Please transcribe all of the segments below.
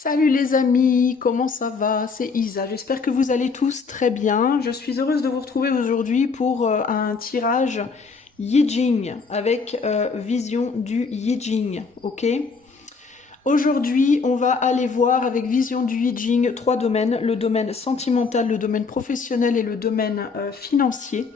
Salut les amis, comment ça va? C'est Isa, j'espère que vous allez tous très bien. Je suis heureuse de vous retrouver aujourd'hui pour un tirage Yijing avec vision du Yijing, ok? Aujourd'hui, on va aller voir avec vision du Yijing trois domaines, le domaine sentimental, le domaine professionnel et le domaine financier.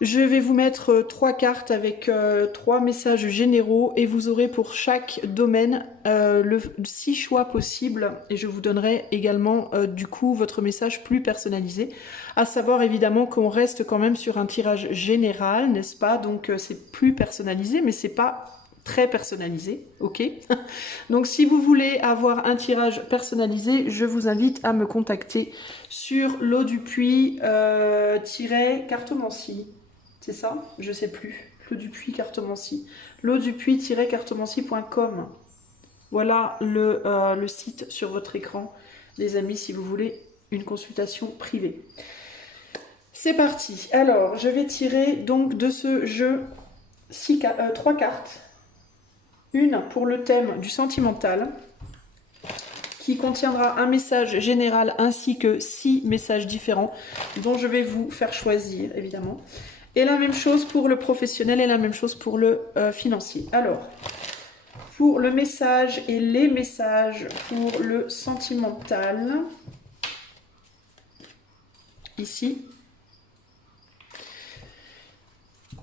Je vais vous mettre trois cartes avec trois messages généraux et vous aurez pour chaque domaine le 6 choix possibles et je vous donnerai également du coup votre message plus personnalisé. À savoir évidemment qu'on reste quand même sur un tirage général, n'est-ce pas? Donc c'est plus personnalisé mais c'est pas très personnalisé, ok? Donc si vous voulez avoir un tirage personnalisé, je vous invite à me contacter sur l'eau du puits cartomancie. C'est ça? Je sais plus. L'eau du puits cartomancie. L'eau du puits-cartomancie.com. Voilà le site sur votre écran, les amis, si vous voulez une consultation privée. C'est parti. Alors, je vais tirer donc de ce jeu trois cartes. Une pour le thème du sentimental, qui contiendra un message général ainsi que 6 messages différents dont je vais vous faire choisir, évidemment. Et la même chose pour le professionnel et la même chose pour le financier. Alors, pour le message et les messages pour le sentimental, ici,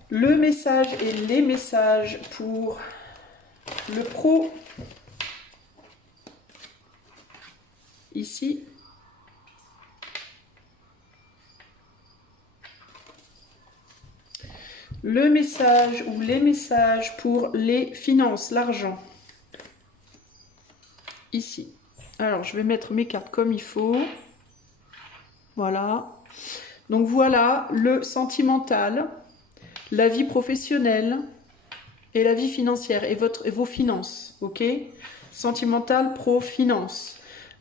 le message et les messages pour le pro, ici, le message ou les messages pour les finances, l'argent, ici. Alors, je vais mettre mes cartes comme il faut. Voilà. Donc voilà le sentimental, la vie professionnelle et la vie financière et vos finances, ok? Sentimental, pro, finance.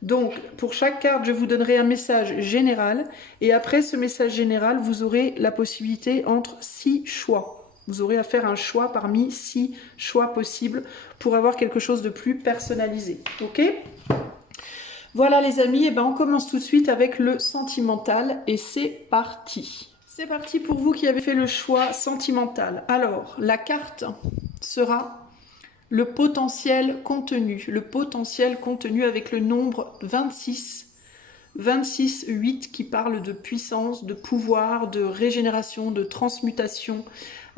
Donc, pour chaque carte, je vous donnerai un message général. Et après ce message général, vous aurez la possibilité entre 6 choix. Vous aurez à faire un choix parmi 6 choix possibles pour avoir quelque chose de plus personnalisé. Ok? Voilà les amis, et ben on commence tout de suite avec le sentimental et c'est parti. C'est parti pour vous qui avez fait le choix sentimental. Alors, la carte sera le potentiel contenu avec le nombre 26, 8 qui parle de puissance, de pouvoir, de régénération, de transmutation.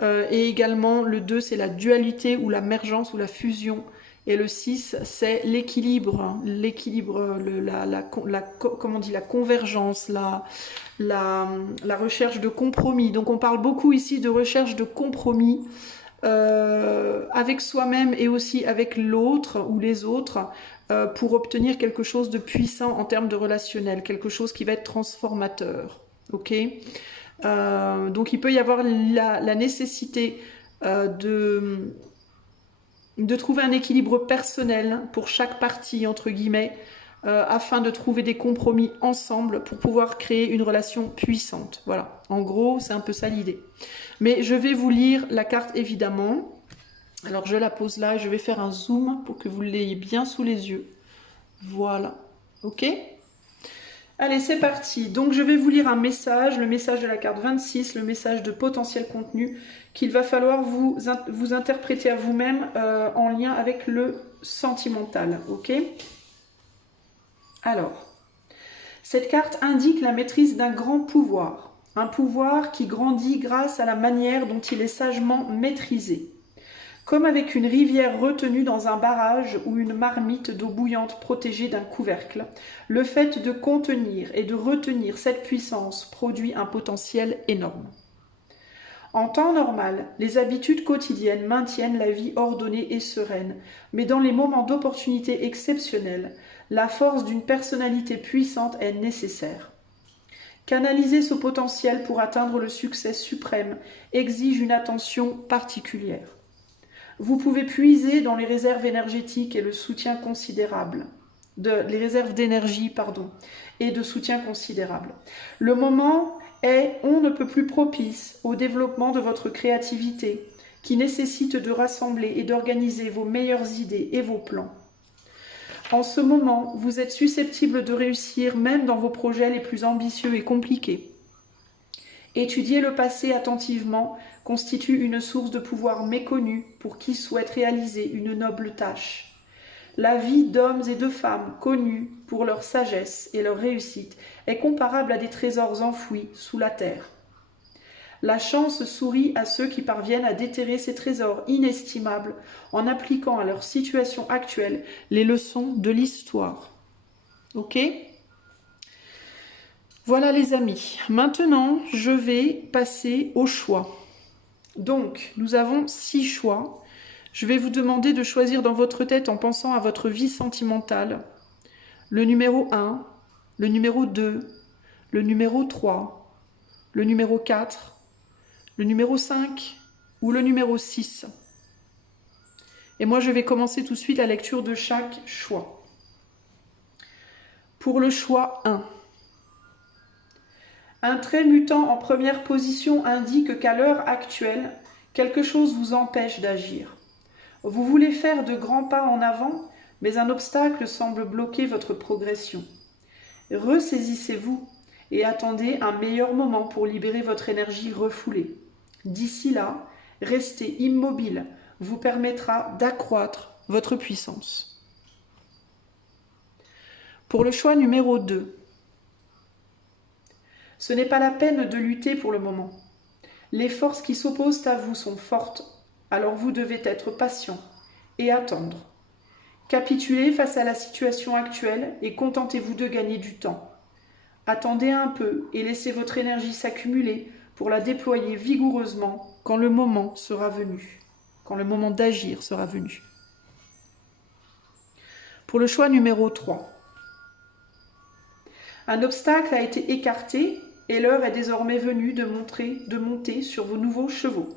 Et également le 2 c'est la dualité ou la mergence ou la fusion. Et le 6 c'est l'équilibre, comment on dit, la convergence, la recherche de compromis. Donc on parle beaucoup ici de recherche de compromis. Avec soi-même et aussi avec l'autre ou les autres pour obtenir quelque chose de puissant en termes de relationnel, quelque chose qui va être transformateur. Ok, donc il peut y avoir la nécessité de trouver un équilibre personnel pour chaque partie, entre guillemets, afin de trouver des compromis ensemble pour pouvoir créer une relation puissante. Voilà, en gros, c'est un peu ça l'idée. Mais je vais vous lire la carte évidemment. Alors je la pose là et je vais faire un zoom pour que vous l'ayez bien sous les yeux. Voilà, ok? Allez, c'est parti. Donc je vais vous lire un message, le message de la carte 26, le message de potentiel contenu qu'il va falloir vous interpréter à vous-même en lien avec le sentimental, ok? Alors, cette carte indique la maîtrise d'un grand pouvoir. Un pouvoir qui grandit grâce à la manière dont il est sagement maîtrisé. Comme avec une rivière retenue dans un barrage ou une marmite d'eau bouillante protégée d'un couvercle, le fait de contenir et de retenir cette puissance produit un potentiel énorme. En temps normal, les habitudes quotidiennes maintiennent la vie ordonnée et sereine, mais dans les moments d'opportunité exceptionnelle, la force d'une personnalité puissante est nécessaire. Canaliser ce potentiel pour atteindre le succès suprême exige une attention particulière. Vous pouvez puiser dans les réserves énergétiques et le soutien considérable, les réserves d'énergie, et de soutien considérable. Le moment est on ne peut plus propice au développement de votre créativité, qui nécessite de rassembler et d'organiser vos meilleures idées et vos plans. En ce moment, vous êtes susceptible de réussir même dans vos projets les plus ambitieux et compliqués. Étudier le passé attentivement constitue une source de pouvoir méconnue pour qui souhaite réaliser une noble tâche. La vie d'hommes et de femmes connus pour leur sagesse et leur réussite est comparable à des trésors enfouis sous la terre. La chance sourit à ceux qui parviennent à déterrer ces trésors inestimables en appliquant à leur situation actuelle les leçons de l'histoire. Ok ? Voilà les amis. Maintenant, je vais passer au choix. Donc, nous avons 6 choix. Je vais vous demander de choisir dans votre tête en pensant à votre vie sentimentale le numéro 1, le numéro 2, le numéro 3, le numéro 4, le numéro 5 ou le numéro 6. Et moi, je vais commencer tout de suite la lecture de chaque choix. Pour le choix 1. Un trait mutant en première position indique qu'à l'heure actuelle, quelque chose vous empêche d'agir. Vous voulez faire de grands pas en avant, mais un obstacle semble bloquer votre progression. Ressaisissez-vous et attendez un meilleur moment pour libérer votre énergie refoulée. D'ici là, rester immobile vous permettra d'accroître votre puissance. Pour le choix numéro 2. Ce n'est pas la peine de lutter pour le moment. Les forces qui s'opposent à vous sont fortes, alors vous devez être patient et attendre. Capitulez face à la situation actuelle et contentez-vous de gagner du temps. Attendez un peu et laissez votre énergie s'accumuler pour la déployer vigoureusement quand le moment sera venu, quand le moment d'agir sera venu. Pour le choix numéro 3. Un obstacle a été écarté et l'heure est désormais venue de monter sur vos nouveaux chevaux.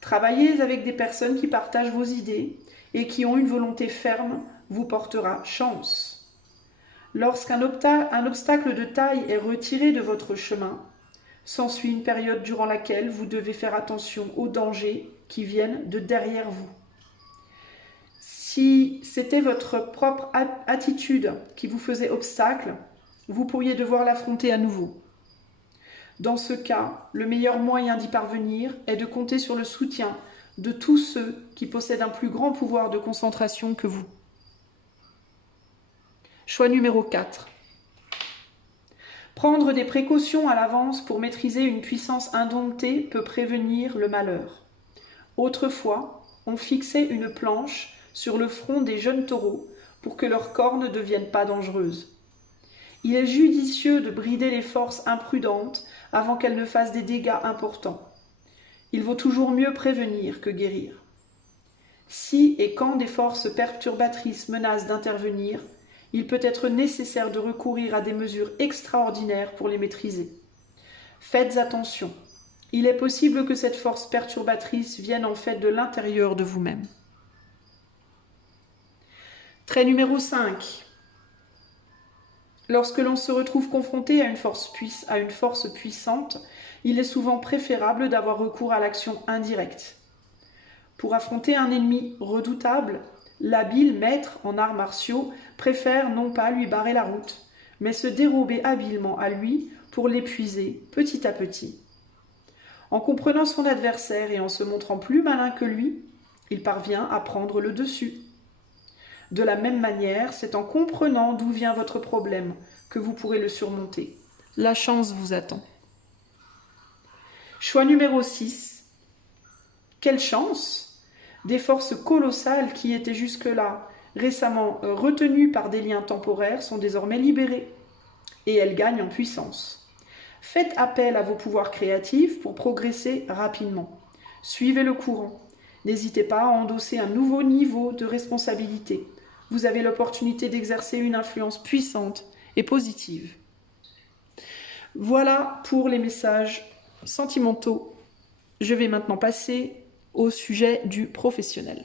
Travaillez avec des personnes qui partagent vos idées et qui ont une volonté ferme vous portera chance. Lorsqu'un obstacle de taille est retiré de votre chemin, s'ensuit une période durant laquelle vous devez faire attention aux dangers qui viennent de derrière vous. Si c'était votre propre attitude qui vous faisait obstacle, vous pourriez devoir l'affronter à nouveau. Dans ce cas, le meilleur moyen d'y parvenir est de compter sur le soutien de tous ceux qui possèdent un plus grand pouvoir de concentration que vous. Choix numéro 4. Prendre des précautions à l'avance pour maîtriser une puissance indomptée peut prévenir le malheur. Autrefois, on fixait une planche sur le front des jeunes taureaux pour que leurs cornes ne deviennent pas dangereuses. Il est judicieux de brider les forces imprudentes avant qu'elles ne fassent des dégâts importants. Il vaut toujours mieux prévenir que guérir. Si et quand des forces perturbatrices menacent d'intervenir, il peut être nécessaire de recourir à des mesures extraordinaires pour les maîtriser. Faites attention. Il est possible que cette force perturbatrice vienne en fait de l'intérieur de vous-même. Trait numéro 5. Lorsque l'on se retrouve confronté à une force puissante, il est souvent préférable d'avoir recours à l'action indirecte. Pour affronter un ennemi redoutable, l'habile maître en arts martiaux préfère non pas lui barrer la route, mais se dérober habilement à lui pour l'épuiser petit à petit. En comprenant son adversaire et en se montrant plus malin que lui, il parvient à prendre le dessus. De la même manière, c'est en comprenant d'où vient votre problème que vous pourrez le surmonter. La chance vous attend. Choix numéro 6. Quelle chance! Des forces colossales qui étaient jusque-là récemment retenues par des liens temporaires sont désormais libérées et elles gagnent en puissance. Faites appel à vos pouvoirs créatifs pour progresser rapidement. Suivez le courant. N'hésitez pas à endosser un nouveau niveau de responsabilité. Vous avez l'opportunité d'exercer une influence puissante et positive. Voilà pour les messages sentimentaux. Je vais maintenant passer au sujet du professionnel.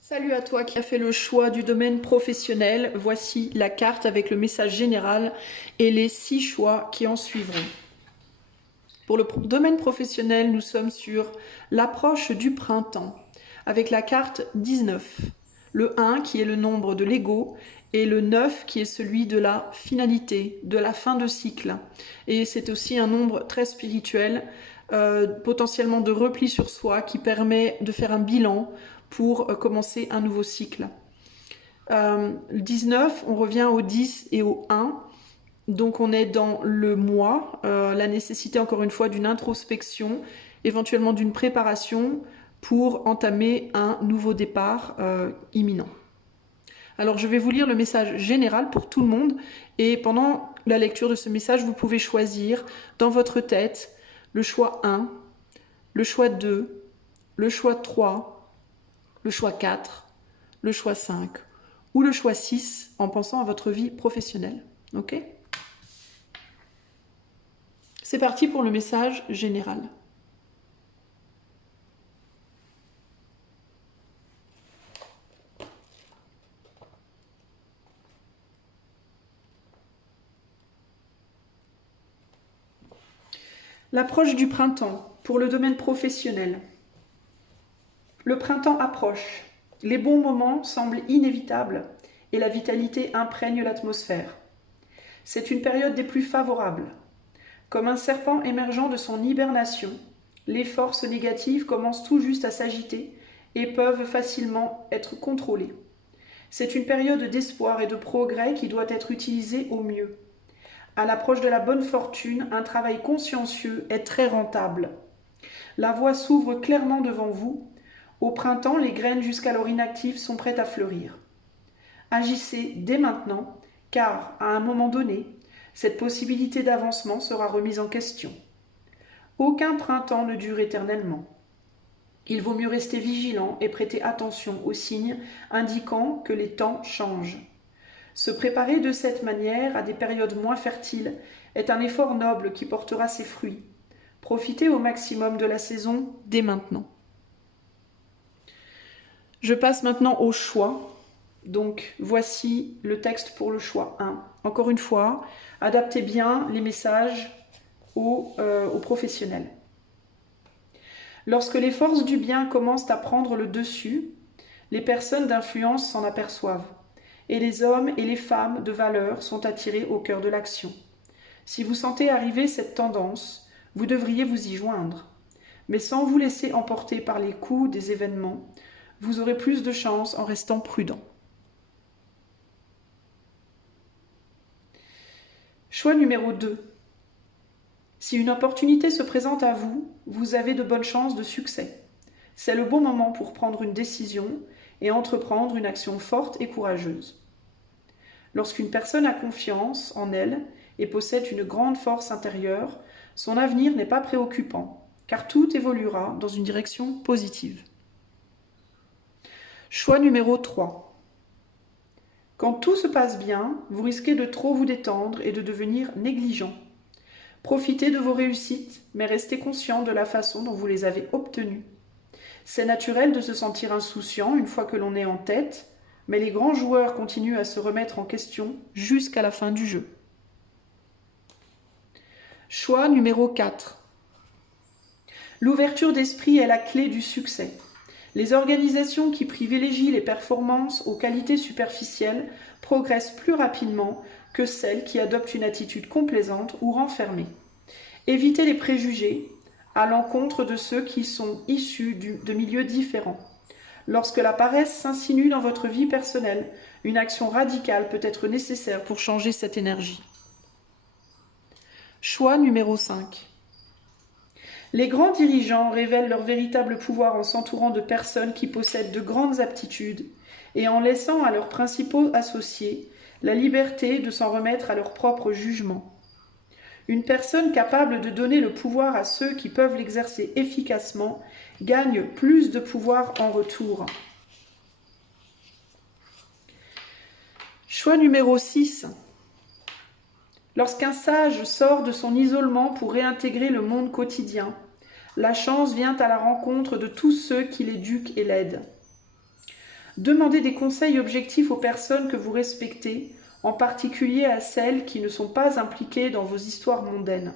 Salut à toi qui as fait le choix du domaine professionnel. Voici la carte avec le message général et les 6 choix qui en suivront. Pour le domaine professionnel, nous sommes sur l'approche du printemps avec la carte 19. le 1 qui est le nombre de l'ego, et le 9 qui est celui de la finalité, de la fin de cycle. Et c'est aussi un nombre très spirituel, potentiellement de repli sur soi, qui permet de faire un bilan pour commencer un nouveau cycle. Le 19, on revient au 10 et au 1. Donc on est dans le moi, la nécessité encore une fois d'une introspection, éventuellement d'une préparation pour entamer un nouveau départ imminent. Alors je vais vous lire le message général pour tout le monde et pendant la lecture de ce message, vous pouvez choisir dans votre tête le choix 1, le choix 2, le choix 3, le choix 4, le choix 5 ou le choix 6 en pensant à votre vie professionnelle. Ok ? C'est parti pour le message général. L'approche du printemps pour le domaine professionnel. Le printemps approche. Les bons moments semblent inévitables et la vitalité imprègne l'atmosphère. C'est une période des plus favorables. Comme un serpent émergeant de son hibernation, les forces négatives commencent tout juste à s'agiter et peuvent facilement être contrôlées. C'est une période d'espoir et de progrès qui doit être utilisée au mieux. À l'approche de la bonne fortune, un travail consciencieux est très rentable. La voie s'ouvre clairement devant vous. Au printemps, les graines jusqu'alors inactives sont prêtes à fleurir. Agissez dès maintenant, car, à un moment donné, cette possibilité d'avancement sera remise en question. Aucun printemps ne dure éternellement. Il vaut mieux rester vigilant et prêter attention aux signes indiquant que les temps changent. Se préparer de cette manière à des périodes moins fertiles est un effort noble qui portera ses fruits. Profitez au maximum de la saison dès maintenant. Je passe maintenant au choix. Donc voici le texte pour le choix 1. Encore une fois, adaptez bien les messages aux professionnels. Lorsque les forces du bien commencent à prendre le dessus, les personnes d'influence s'en aperçoivent. Et les hommes et les femmes de valeur sont attirés au cœur de l'action. Si vous sentez arriver cette tendance, vous devriez vous y joindre. Mais sans vous laisser emporter par les coups des événements, vous aurez plus de chance en restant prudent. Choix numéro 2. Si une opportunité se présente à vous, vous avez de bonnes chances de succès. C'est le bon moment pour prendre une décision et entreprendre une action forte et courageuse. Lorsqu'une personne a confiance en elle et possède une grande force intérieure, son avenir n'est pas préoccupant, car tout évoluera dans une direction positive. Choix numéro 3. Quand tout se passe bien, vous risquez de trop vous détendre et de devenir négligent. Profitez de vos réussites, mais restez conscient de la façon dont vous les avez obtenues. C'est naturel de se sentir insouciant une fois que l'on est en tête, mais les grands joueurs continuent à se remettre en question jusqu'à la fin du jeu. Choix numéro 4. L'ouverture d'esprit est la clé du succès. Les organisations qui privilégient les performances aux qualités superficielles progressent plus rapidement que celles qui adoptent une attitude complaisante ou renfermée. Évitez les préjugés à l'encontre de ceux qui sont issus de milieux différents. Lorsque la paresse s'insinue dans votre vie personnelle, une action radicale peut être nécessaire pour changer cette énergie. Choix numéro 5. Les grands dirigeants révèlent leur véritable pouvoir en s'entourant de personnes qui possèdent de grandes aptitudes et en laissant à leurs principaux associés la liberté de s'en remettre à leur propre jugement. Une personne capable de donner le pouvoir à ceux qui peuvent l'exercer efficacement gagne plus de pouvoir en retour. Choix numéro 6. Lorsqu'un sage sort de son isolement pour réintégrer le monde quotidien, la chance vient à la rencontre de tous ceux qui l'éduquent et l'aident. Demandez des conseils objectifs aux personnes que vous respectez, en particulier à celles qui ne sont pas impliquées dans vos histoires mondaines.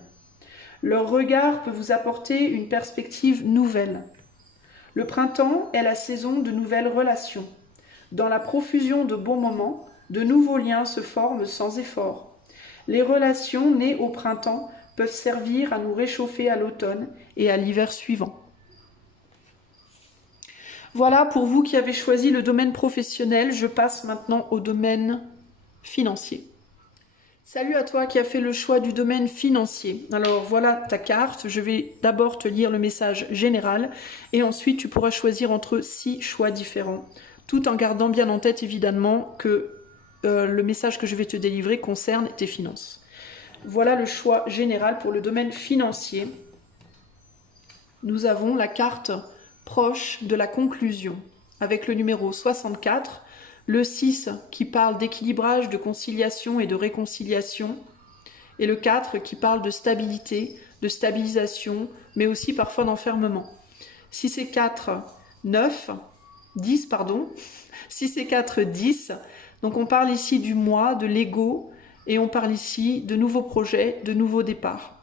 Leur regard peut vous apporter une perspective nouvelle. Le printemps est la saison de nouvelles relations. Dans la profusion de bons moments, de nouveaux liens se forment sans effort. Les relations nées au printemps peuvent servir à nous réchauffer à l'automne et à l'hiver suivant. Voilà pour vous qui avez choisi le domaine professionnel, je passe maintenant au domaine financier. Salut à toi qui as fait le choix du domaine financier. Alors voilà ta carte, je vais d'abord te lire le message général et ensuite tu pourras choisir entre 6 choix différents, tout en gardant bien en tête évidemment que le message que je vais te délivrer concerne tes finances. Voilà le choix général pour le domaine financier. Nous avons la carte proche de la conclusion avec le numéro 64, le 6 qui parle d'équilibrage, de conciliation et de réconciliation, et le 4 qui parle de stabilité, de stabilisation, mais aussi parfois d'enfermement. 6 et 4, 9, 10, pardon. 6 et 4, 10. Donc on parle ici du moi, de l'ego, et on parle ici de nouveaux projets, de nouveaux départs.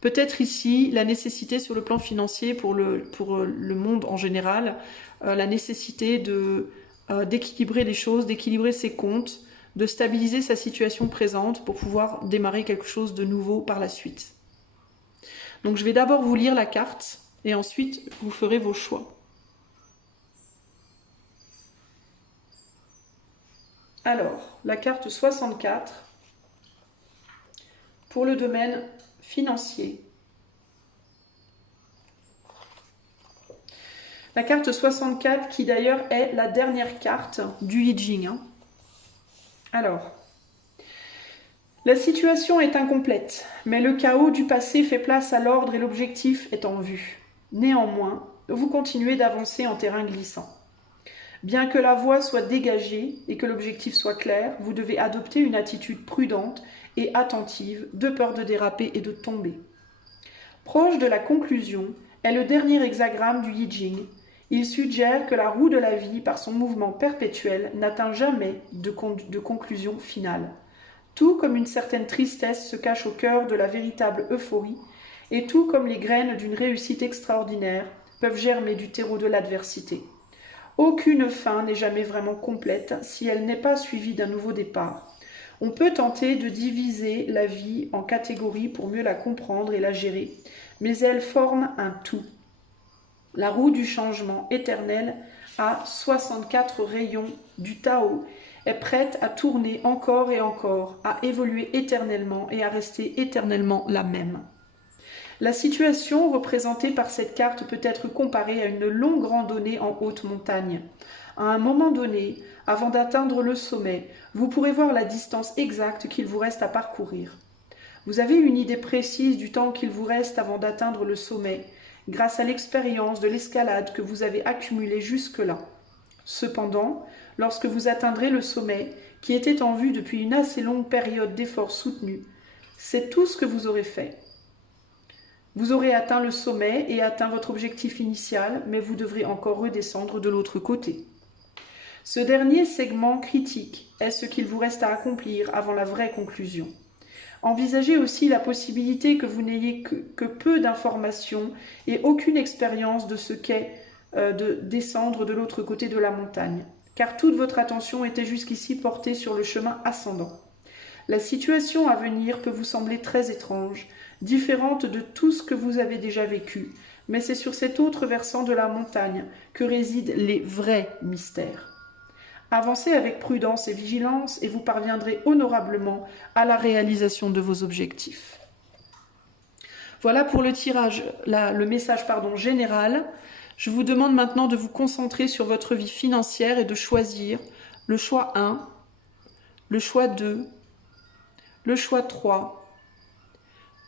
Peut-être ici la nécessité sur le plan financier pour le monde en général, la nécessité d'équilibrer les choses, d'équilibrer ses comptes, de stabiliser sa situation présente pour pouvoir démarrer quelque chose de nouveau par la suite. Donc je vais d'abord vous lire la carte et ensuite vous ferez vos choix. Alors, la carte 64 pour le domaine financier. La carte 64 qui d'ailleurs est la dernière carte du I Ching. Alors, la situation est incomplète, mais le chaos du passé fait place à l'ordre et l'objectif est en vue. Néanmoins, vous continuez d'avancer en terrain glissant. Bien que la voie soit dégagée et que l'objectif soit clair, vous devez adopter une attitude prudente et attentive, de peur de déraper et de tomber. Proche de la conclusion est le dernier hexagramme du I Ching. Il suggère que la roue de la vie, par son mouvement perpétuel, n'atteint jamais de conclusion finale. Tout comme une certaine tristesse se cache au cœur de la véritable euphorie, et tout comme les graines d'une réussite extraordinaire peuvent germer du terreau de l'adversité. Aucune fin n'est jamais vraiment complète si elle n'est pas suivie d'un nouveau départ. On peut tenter de diviser la vie en catégories pour mieux la comprendre et la gérer, mais elle forme un tout. La roue du changement éternel a 64 rayons du Tao, est prête à tourner encore et encore, à évoluer éternellement et à rester éternellement la même. La situation représentée par cette carte peut être comparée à une longue randonnée en haute montagne. À un moment donné, avant d'atteindre le sommet, vous pourrez voir la distance exacte qu'il vous reste à parcourir. Vous avez une idée précise du temps qu'il vous reste avant d'atteindre le sommet, grâce à l'expérience de l'escalade que vous avez accumulée jusque-là. Cependant, lorsque vous atteindrez le sommet, qui était en vue depuis une assez longue période d'efforts soutenus, c'est tout ce que vous aurez fait. Vous aurez atteint le sommet et atteint votre objectif initial, mais vous devrez encore redescendre de l'autre côté. Ce dernier segment critique est ce qu'il vous reste à accomplir avant la vraie conclusion. Envisagez aussi la possibilité que vous n'ayez que peu d'informations et aucune expérience de ce qu'est de descendre de l'autre côté de la montagne, car toute votre attention était jusqu'ici portée sur le chemin ascendant. La situation à venir peut vous sembler très étrange, différente de tout ce que vous avez déjà vécu, mais c'est sur cet autre versant de la montagne que résident les vrais mystères. Avancez avec prudence et vigilance et vous parviendrez honorablement à la réalisation de vos objectifs. Voilà pour le tirage, le message général. Je vous demande maintenant de vous concentrer sur votre vie financière et de choisir le choix 1, le choix 2, le choix 3,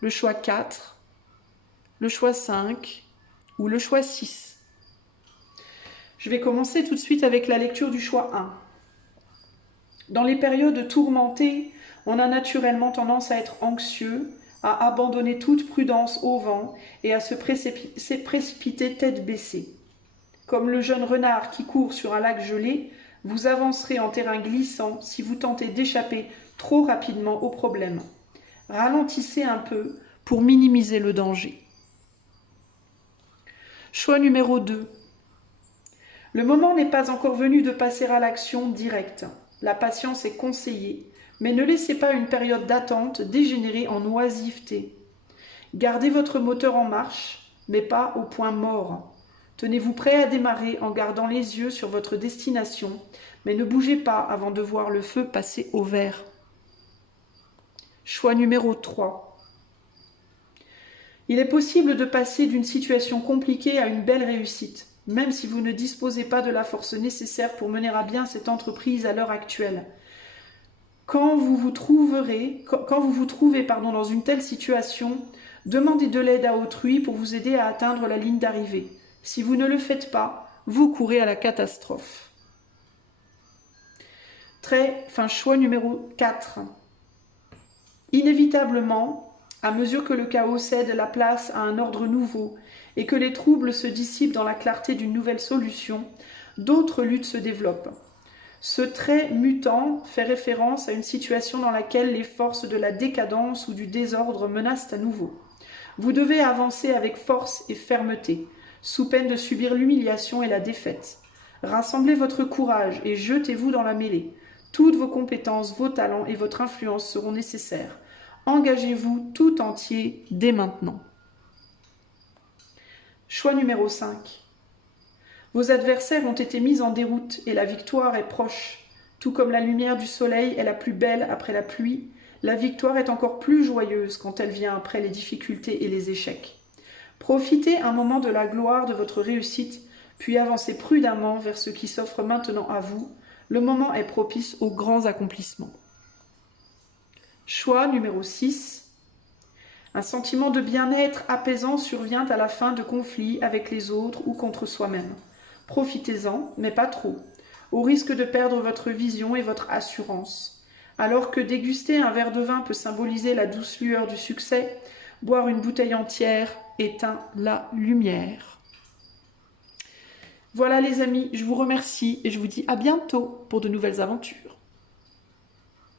le choix 4, le choix 5 ou le choix 6. Je vais commencer tout de suite avec la lecture du choix 1. Dans les périodes tourmentées, on a naturellement tendance à être anxieux, à abandonner toute prudence au vent et à se précipiter tête baissée. Comme le jeune renard qui court sur un lac gelé, vous avancerez en terrain glissant si vous tentez d'échapper trop rapidement au problème. Ralentissez un peu pour minimiser le danger. Choix numéro 2. Le moment n'est pas encore venu de passer à l'action directe. La patience est conseillée, mais ne laissez pas une période d'attente dégénérer en oisiveté. Gardez votre moteur en marche, mais pas au point mort. Tenez-vous prêt à démarrer en gardant les yeux sur votre destination, mais ne bougez pas avant de voir le feu passer au vert. Choix numéro 3. Il est possible de passer d'une situation compliquée à une belle réussite, même si vous ne disposez pas de la force nécessaire pour mener à bien cette entreprise à l'heure actuelle. Quand vous vous trouvez dans une telle situation, demandez de l'aide à autrui pour vous aider à atteindre la ligne d'arrivée. Si vous ne le faites pas, vous courez à la catastrophe. Choix numéro 4. Inévitablement, à mesure que le chaos cède la place à un ordre nouveau et que les troubles se dissipent dans la clarté d'une nouvelle solution, d'autres luttes se développent. Ce trait mutant fait référence à une situation dans laquelle les forces de la décadence ou du désordre menacent à nouveau. Vous devez avancer avec force et fermeté, sous peine de subir l'humiliation et la défaite. Rassemblez votre courage et jetez-vous dans la mêlée. Toutes vos compétences, vos talents et votre influence seront nécessaires. Engagez-vous tout entier dès maintenant. Choix numéro 5. Vos adversaires ont été mis en déroute et la victoire est proche. Tout comme la lumière du soleil est la plus belle après la pluie, la victoire est encore plus joyeuse quand elle vient après les difficultés et les échecs. Profitez un moment de la gloire de votre réussite, puis avancez prudemment vers ce qui s'offre maintenant à vous. Le moment est propice aux grands accomplissements. Choix numéro 6. Un sentiment de bien-être apaisant survient à la fin de conflits avec les autres ou contre soi-même. Profitez-en, mais pas trop, au risque de perdre votre vision et votre assurance. Alors que déguster un verre de vin peut symboliser la douce lueur du succès, boire une bouteille entière éteint la lumière. Voilà les amis, je vous remercie et je vous dis à bientôt pour de nouvelles aventures.